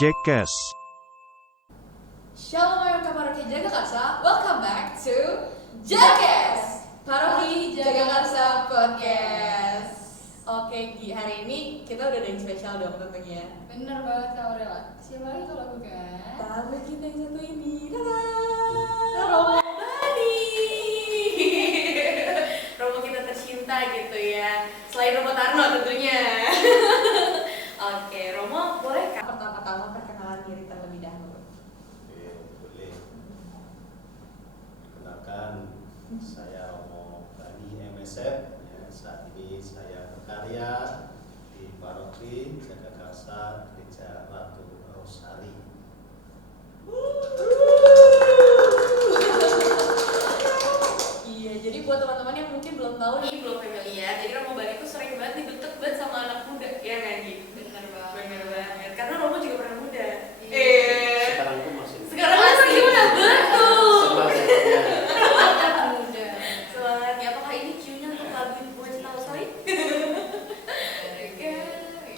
Jekes. Shalom warga Paroki Jagakarsa, welcome back to Jekes Paroki Jagakarsa Podcast. Oke Gi, hari ini kita udah ada yang spesial dong tentunya. Bener banget Kak Aurela. Siapa lagi kalau bukan? Tamu kita yang satu ini, Romo Bani. Romo kita tercinta gitu ya. Selain Romo Tarno tentunya. Oke, Romo boleh Kak pertama-tama perkenalan diri terlebih dahulu? Boleh. Kenalkan, saya Romo Bani MSF. Saat ini saya berkarya di Paroki Jagakarsa Gereja Ratu Rosari. Iya, jadi buat teman-teman yang mungkin belum tahu nih, belum familiar, jadi Romo Bani itu sering banget dideket banget sama anak muda, ya kan Gi? Bener banget. Bener banget, karena Romo juga pernah muda. Sekarang itu masih Sekarang masih gimana? Betul. semangatnya. Anak muda. Semangatnya, apakah ini cue-nya untuk lagu buat Cinta Lestari?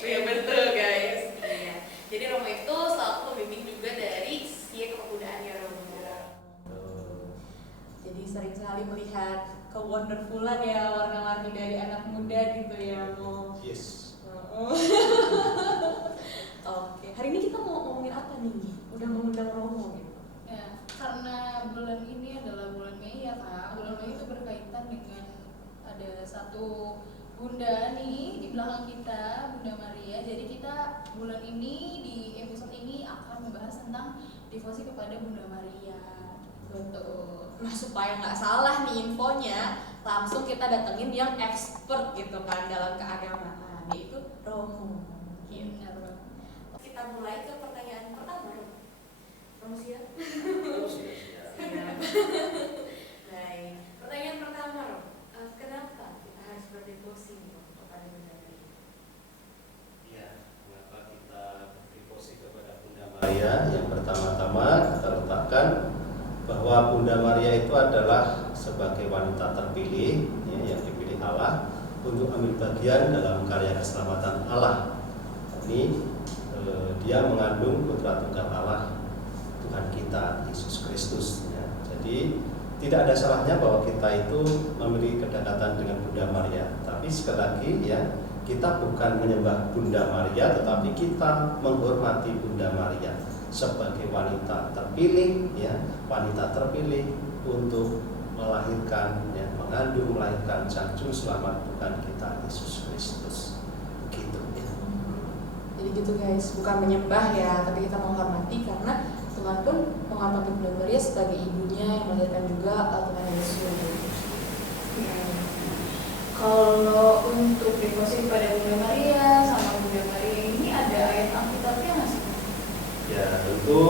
Iya betul guys. Iya. Jadi Romo itu selaku pembimbing juga dari SIA Kepemudaan ya Romo. Jadi sering sekali melihat ke-wonderfulan ya warna-warni dari anak muda gitu ya Romo. Yes. Oke, hari ini kita mau ngomongin apa nih Gi? Udah mengundang Romo gitu. Ya, karena bulan ini adalah bulan Mei ya Kak. Bulan Mei itu berkaitan dengan ada satu Bunda nih di belakang kita, Bunda Maria. Jadi kita bulan ini di episode ini akan membahas tentang devosi kepada Bunda Maria. Betul. Nah supaya nggak salah nih infonya, langsung kita datengin yang expert gitu kan dalam keagamaan, yaitu Romo. Gitu. Benar banget. Kita mulai ke pertanyaan pertama. Romo siap? Siap. Baik. Pertanyaan pertama, Romo. Kenapa kita harus berdevosi kepada Bunda Maria? Ya, mengapa kita berdevosi kepada Bunda Maria? Yang pertama-tama kita letakkan bahwa Bunda Maria itu adalah sebagai wanita terpilih ya, yang dipilih Allah untuk ambil bagian dalam karya keselamatan Allah. Ini dia mengandung putra tunggal Allah, Tuhan kita Yesus Kristus ya. Jadi tidak ada salahnya bahwa kita itu memiliki kedekatan dengan Bunda Maria. Tapi sekali lagi ya, kita bukan menyembah Bunda Maria, tetapi kita menghormati Bunda Maria sebagai wanita terpilih ya, wanita terpilih untuk melahirkan ya, mengandung melahirkan Sang Juru Selamat Tuhan kita Yesus Kristus. Begitu ya. Jadi gitu guys, bukan menyembah ya, tapi kita menghormati karena Tuhan pun menghormati Bunda Maria sebagai ibunya yang melahirkan juga Tuhan Yesus. Kalau untuk devosi kepada Bunda Maria sama Bunda Maria ini ada ayat Alkitabnya nggak sih? Ya tentu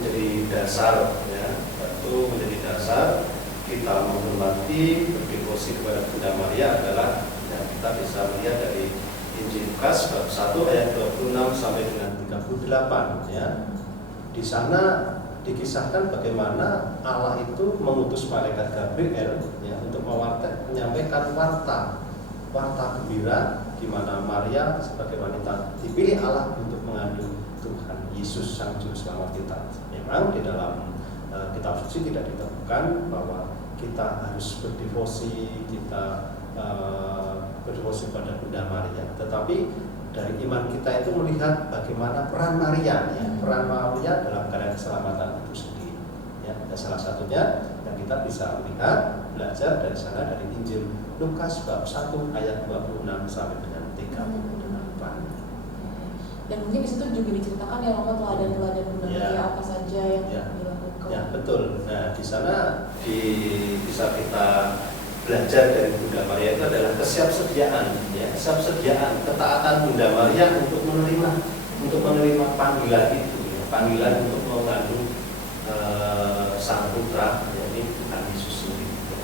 menjadi dasar ya, tentu menjadi dasar kita menghormati berdevosi kepada Bunda Maria adalah ya, kita bisa melihat dari Injil Lukas bab 1 ayat 26 sampai dengan 38 ya. Di sana dikisahkan bagaimana Allah itu mengutus malaikat Gabriel ya, untuk menyampaikan warta gembira di mana Maria sebagai wanita dipilih Allah untuk mengandung Tuhan Yesus Sang Juru Selamat kita. Memang di dalam kitab suci tidak ditemukan bahwa kita harus berdevosi, kita berdevosi pada Bunda Maria. Tetapi dari iman kita itu melihat bagaimana peran Maria, ya, peran Maria dalam karya keselamatan itu sendiri. Ya, ada salah satunya yang kita bisa melihat, belajar dari sana dari Injil Lukas bab 1 ayat 26 sampai dengan 38. Dan mungkin di situ juga diceritakan ya Romo teladan-teladan Bunda Ya. Maria apa saja yang Ya. dilakukan. Ya betul. Nah di sana bisa kita belajar dari Bunda Maria itu adalah kesiapsediaan, ya, kesiapsediaan, ketaatan Bunda Maria untuk menerima panggilan itu, ya, panggilan untuk mengandung Sang Putra, yakni Tuhan Yesus sendiri. Ya.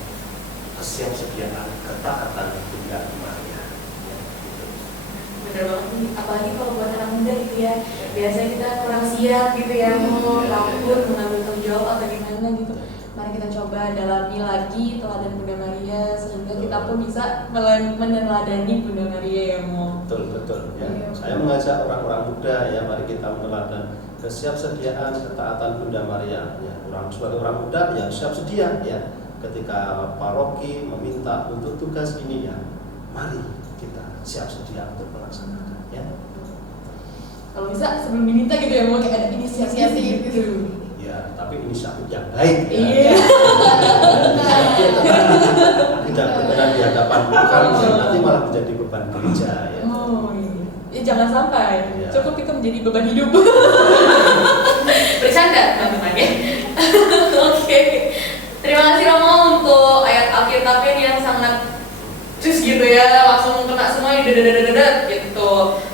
Kesiapsediaan, ketaatan Bunda Maria. Ya, gitu. Bener banget nih, apalagi kalau buat anak muda gitu ya. Biasanya kita kurang siap gitu ya, mau takut mengambil tanggung jawab atau gimana gitu. Mari kita coba dalami lagi teladan Bunda Maria sehingga kita pun bisa meneladani Bunda Maria ya Mo. Betul ya. Iya. Saya saya mengajak orang-orang muda ya, mari kita meneladani kesiapsediaan ketaatan Bunda Maria ya. Sebagai orang muda ya siap sedia ya, ketika paroki meminta untuk tugas ini ya, mari kita siap sedia untuk melaksanakan ya. Kalau bisa sebelum diminta gitu ya, mau kayak ada inisiasi gitu. Ya, tapi inisiatif yang baik ya. Iya. Tidak berkenan di hadapan Tuhan, nanti malah menjadi beban gereja ya. Oh iya. Ya jangan sampai. Iya. Cukup kita menjadi beban hidup. Bercanda teman-teman ya. Oke. Terima kasih Romo untuk ayat Alkitabnya yang sangat cus gitu ya, langsung kena semua dedet gitu.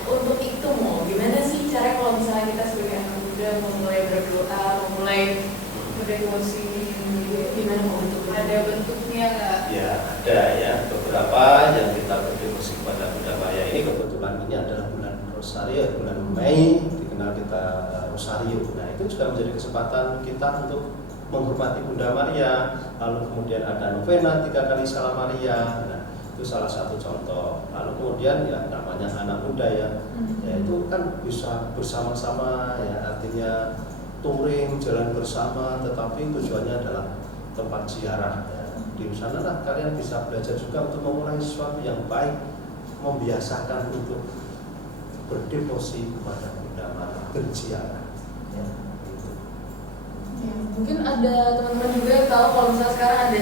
Untuk itu mau gimana sih cara kalau misalnya kita sebagai anak muda mau mulai berdoa, mau mulai berdevosi gitu, gimana mau bentuknya? Ada bentuknya nggak? Ya, ada ya beberapa yang kita berdevosi kepada Bunda Maria ini. Kebetulan ini adalah bulan Rosario, bulan Mei dikenal kita Rosario. Nah, itu juga menjadi kesempatan kita untuk menghormati Bunda Maria. Lalu kemudian ada novena 3 kali Salam Maria. Nah, itu salah satu contoh. Lalu kemudian ya namanya anak muda ya, ya itu kan bisa bersama-sama ya, artinya touring, jalan bersama, tetapi tujuannya adalah tempat ziarah ya. Di sana lah kalian bisa belajar juga untuk memulai sesuatu yang baik, membiasakan untuk berdevosi kepada Bunda Maria, berziarah ya, gitu. Ya, mungkin ada teman-teman juga yang tahu kalau misalnya sekarang ada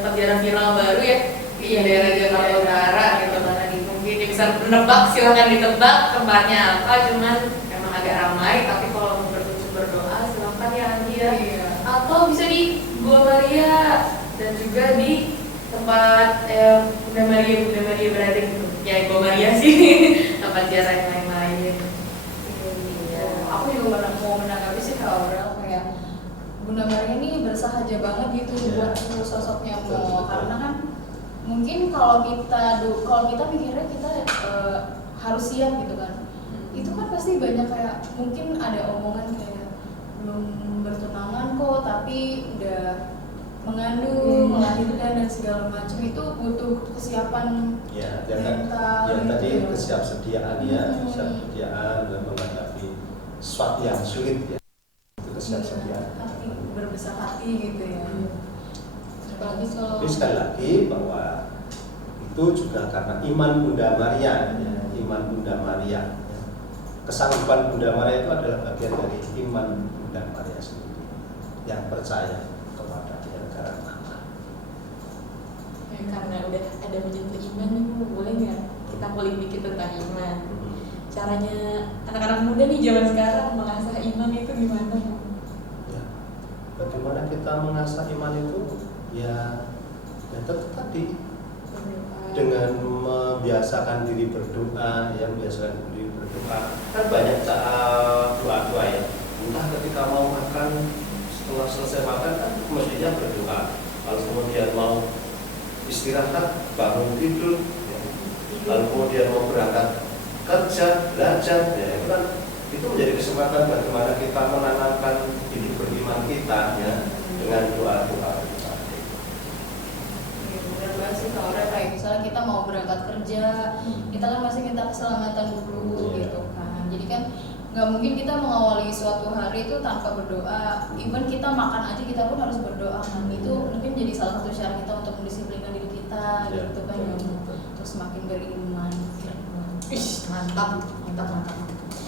tempat ziarah viral baru ya di daerah Jakarta Utara gitu kan. Mungkin dia bisa menebak, silakan ditebak tempatnya apa, cuman emang agak ramai, tapi kalau mau berdoa silakan ya Andi ya. Iya. Atau bisa di Gua Maria dan juga di tempat Bunda Maria berada gitu. Ya Gua Maria sih tempat ziarah yang lain-lain. Iya. Aku juga mau menanggapi sih Kak Aurel, kayak Bunda Maria ini bersahaja banget gitu buat sosoknya mau, karena kan mungkin kalau kita mikirnya kita harus siap gitu kan, itu kan pasti banyak kayak mungkin ada omongan kayak belum bertunangan kok tapi udah mengandung, melahirkan dan segala macam, itu butuh kesiapan Ya, mental yang gitu tadi ya. kesiapsediaan ya, kesiapsediaan dan menghadapi sesuatu yang sulit ya, itu kesiapsediaan. hati, berbesar hati gitu ya. Apalagi kalau Tapi sekali lagi bahwa itu juga karena iman Bunda Maria ya, iman Bunda Maria ya. Kesanggupan Bunda Maria itu adalah bagian dari iman Bunda Maria sendiri yang percaya kepada yang garang Allah. ya, karena udah ada menyentuh iman, boleh nggak kita kulik dikit tentang iman? Caranya anak-anak muda nih zaman sekarang mengasah iman itu gimana? Ya, bagaimana kita mengasah iman itu? Ya tetap tadi dengan membiasakan diri berdoa ya, membiasakan diri berdoa. Kan banyak cara doa-doa ya. Entah ketika mau makan, setelah selesai makan kan mestinya berdoa. Lalu kemudian mau istirahat, bangun tidur ya. Lalu kemudian mau berangkat kerja, belajar ya, itu menjadi kesempatan bagaimana kita menanamkan hidup beriman kita ya dengan doa-doa. Benar sih Kak Aurel, kayak misalnya kita mau berangkat kerja, kita kan masih minta keselamatan dulu gitu kan. Jadi kan nggak mungkin kita mengawali suatu hari itu tanpa berdoa. Even kita makan aja kita pun harus berdoa kan. Itu mungkin jadi salah satu cara kita untuk mendisiplinkan diri kita gitu kan ya, untuk semakin beriman. Mantap.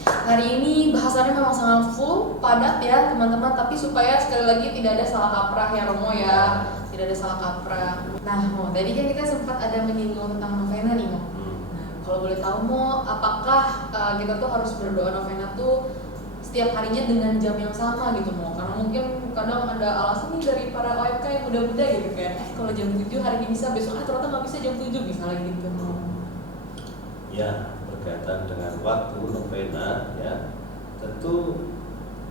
Hari ini bahasannya memang sangat full, padat ya teman-teman. Tapi supaya sekali lagi tidak ada salah kaprah ya Romo ya, tidak ada salah kaprah. Nah, Mo, tadi kan kita sempat ada menyinggung tentang novena nih Mo. Nah, kalau boleh tahu Mo, apakah kita tuh harus berdoa novena tuh setiap harinya dengan jam yang sama gitu Mo? Karena mungkin kadang ada alasan nih dari para OFK yang muda-muda gitu kan, kalau jam 7 hari ini bisa, besok ternyata nggak bisa jam 7 misalnya gitu Mo. Ya, berkaitan dengan waktu novena ya, tentu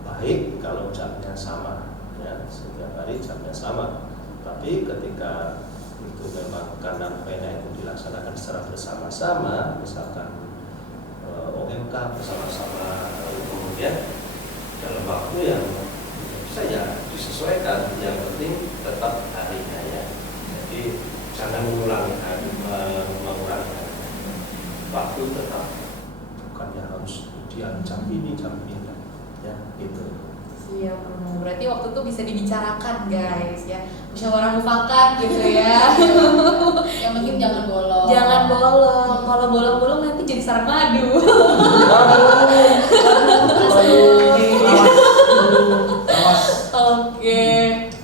baik kalau jamnya sama ya, setiap hari jamnya sama. Tapi ketika itu memang karena novena itu dilaksanakan secara bersama-sama, misalkan OMK bersama-sama, kemudian dalam waktu yang bisa ya disesuaikan, yang penting tetap harinya ya. Jadi jangan mengurangi hari, mengurangi hari. Waktu tetap, bukannya harus jam ini ya gitu. Iya, berarti waktu itu bisa dibicarakan guys ya, musyawarah mufakat gitu ya. Yang penting jangan bolong. Jangan bolong, kalau bolong-bolong nanti jadi sarang madu. Awas. Oke,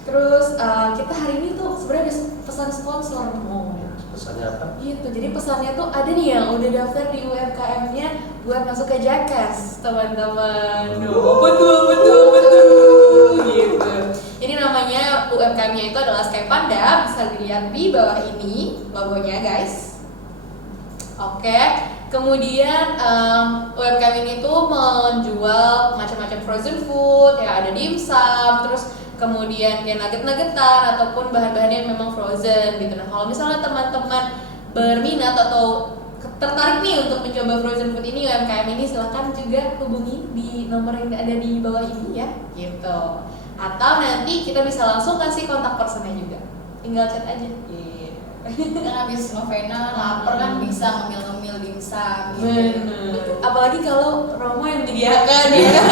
terus kita hari ini tuh sebenarnya ada pesan sponsor mau. Pesannya apa? Gitu, jadi pesannya tuh ada nih yang udah daftar di UMKM-nya buat masuk ke Jackass, teman-teman. Betul gitu. Jadi namanya UMKM-nya itu adalah Sky Panda, bisa dilihat di bawah ini logonya guys. Oke, kemudian UMKM ini tuh menjual macam-macam frozen food, ya ada dimsum, terus kemudian kayak nugget-nuggetan ataupun bahan-bahan yang memang frozen gitu. Nah kalau misalnya teman-teman berminat atau tertarik nih untuk mencoba frozen food ini, UMKM ini silahkan juga hubungi di nomor yang ada di bawah ini ya gitu. Atau nanti kita bisa langsung kasih kontak personnya juga, tinggal chat aja. Kan habis novena lapar kan bisa ngemil-ngemil dimsum gitu. Bener. Apalagi kalau Romo yang menyediakan ya.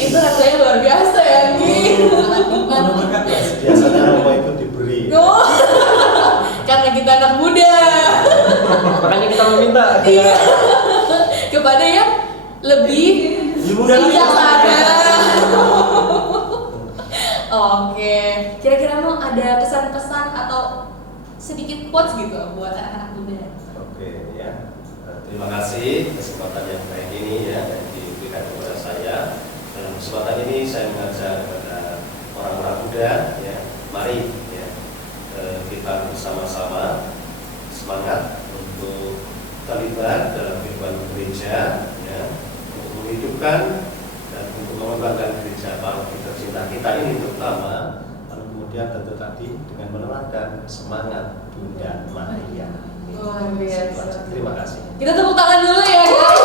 Itu rasanya luar biasa ya, Ki. Biasanya Romo itu diberi. Oh, karena kita anak muda. Makanya kita meminta Iya. Kepada yang lebih bijaksana. Oke, kira-kira mau ada pesan-pesan atau sedikit quotes gitu buat anak-anak muda? Oke ya. Terima kasih kesempatan yang baik ini ya yang diberikan kepada saya. Dalam kesempatan ini saya mengajak kepada orang-orang muda ya, mari ya kita bersama-sama semangat untuk terlibat dalam kehidupan gereja ya, untuk menghidupkan dan untuk mengembangkan gereja paroki tercinta kita ini terutama, lalu kemudian tentu tadi dengan menerapkan semangat Bunda Maria. Luar biasa. Terima kasih. Kita tepuk tangan dulu ya guys.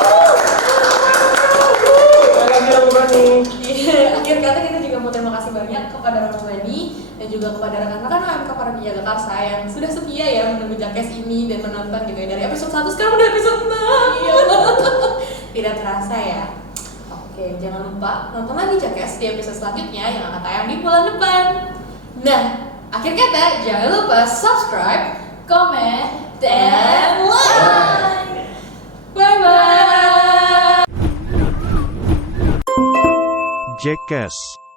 Iya, akhir kata kita juga mau terima kasih banyak kepada Romo Bani dan juga kepada rekan-rekan UMK para penjaga karsa yang sudah setia ya menunggu Jackass ini dan menonton juga dari episode 1 sekarang udah episode 6. Iya. Tidak terasa ya. Oke, jangan lupa nonton lagi Jackass di episode selanjutnya yang akan tayang di bulan depan. Nah, akhir kata jangan lupa subscribe, komen, dan like. Bye-bye. Jackass.